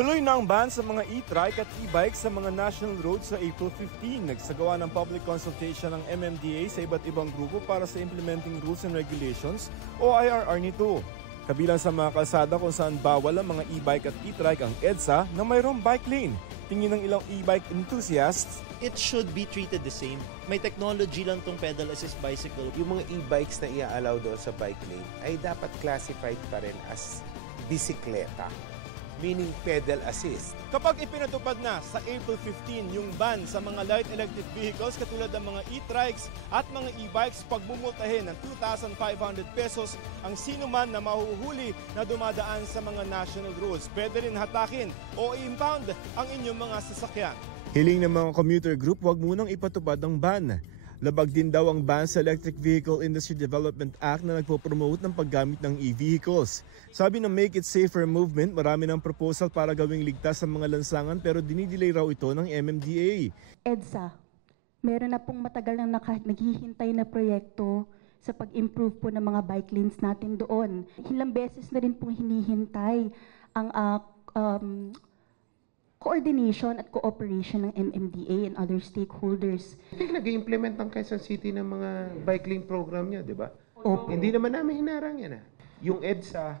Tuloy na ang ban sa mga e-trike at e-bike sa mga national roads sa April 15. Nagsagawa ng public consultation ng MMDA sa iba't ibang grupo para sa Implementing Rules and Regulations o IRR nito. Kabilang sa mga kalsada kung saan bawal ang mga e-bike at e-trike ang EDSA na mayroong bike lane. Tingin ng ilang e-bike enthusiasts, it should be treated the same. May technology lang tong pedal assist bicycle. Yung mga e-bikes na i-allow doon sa bike lane ay dapat classified pa rin as bisikleta, meaning pedal assist. Kapag ipinatupad na sa April 15 yung ban sa mga light electric vehicles katulad ng mga e-trikes at mga e-bikes, pagmumultahin ng 2,500 pesos ang sino man na mahuhuli na dumadaan sa mga national roads. Pwede rin hatakin o i-impound ang inyong mga sasakyan. Hiling ng mga commuter group, huwag munang ipatupad ang ban. Labag din daw ang ban sa Electric Vehicle Industry Development Act na nagpo-promote ng paggamit ng e-vehicles. Sabi ng Make It Safer movement, marami ng proposal para gawing ligtas ang mga lansangan pero dinidelay raw ito ng MMDA. EDSA, meron na pong matagal na naghihintay na proyekto sa pag-improve po ng mga bike lanes natin doon. Ilang beses na rin pong hinihintay ang coordination at cooperation ng MMDA and other stakeholders. Nag-i-implement ng Quezon City ng mga bike lane program niya, di ba? Opo. Hindi naman namin hinarang yan. Yung EDSA,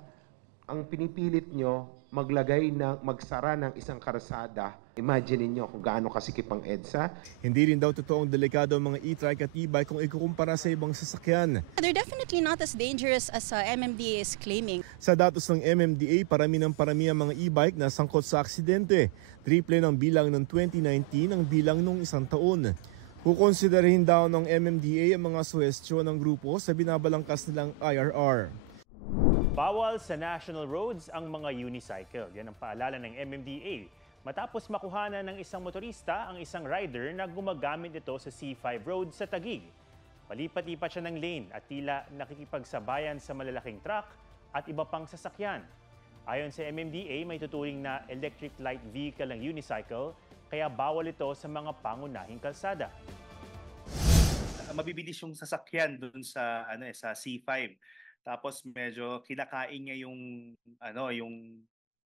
ang pinipilit nyo, magsara ng isang karsada. Imagine niyo kung gaano kasikip ang EDSA. Hindi rin daw totoong delikado ang mga e-trike at e-bike kung ikukumpara sa ibang sasakyan. They're definitely not as dangerous as MMDA is claiming. Sa datos ng MMDA, parami ang mga e-bike na sangkot sa aksidente. Triple ng bilang ng 2019 ang bilang nung isang taon. Kukonsiderahin daw ng MMDA ang mga suhestyon ng grupo sa binabalangkas nilang IRR. Bawal sa national roads ang mga unicycle. Yan ang paalala ng MMDA. Matapos makuhanan ng isang motorista ang isang rider na gumagamit ito sa C5 road sa Taguig. Palipat-lipat siya ng lane at tila nakikipagsabayan sa malalaking truck at iba pang sasakyan. Ayon sa MMDA, may tuturing na electric light vehicle ang unicycle, kaya bawal ito sa mga pangunahing kalsada. Mabibilis yung sasakyan dun sa sa C5. Tapos medyo kinakain niya yung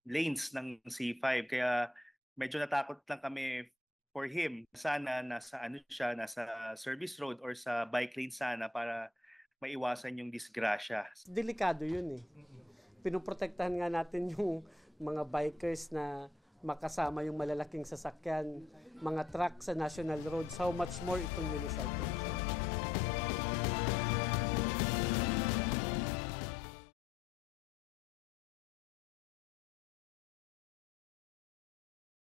lanes ng C5, kaya medyo natakot lang kami for him. Sana nasa service road or sa bike lane sana para maiwasan yung disgrasya. Delikado yun eh. Pinoprotektahan nga natin yung mga bikers na makasama yung malalaking sasakyan, mga truck sa national roads. How much more itong unicycle?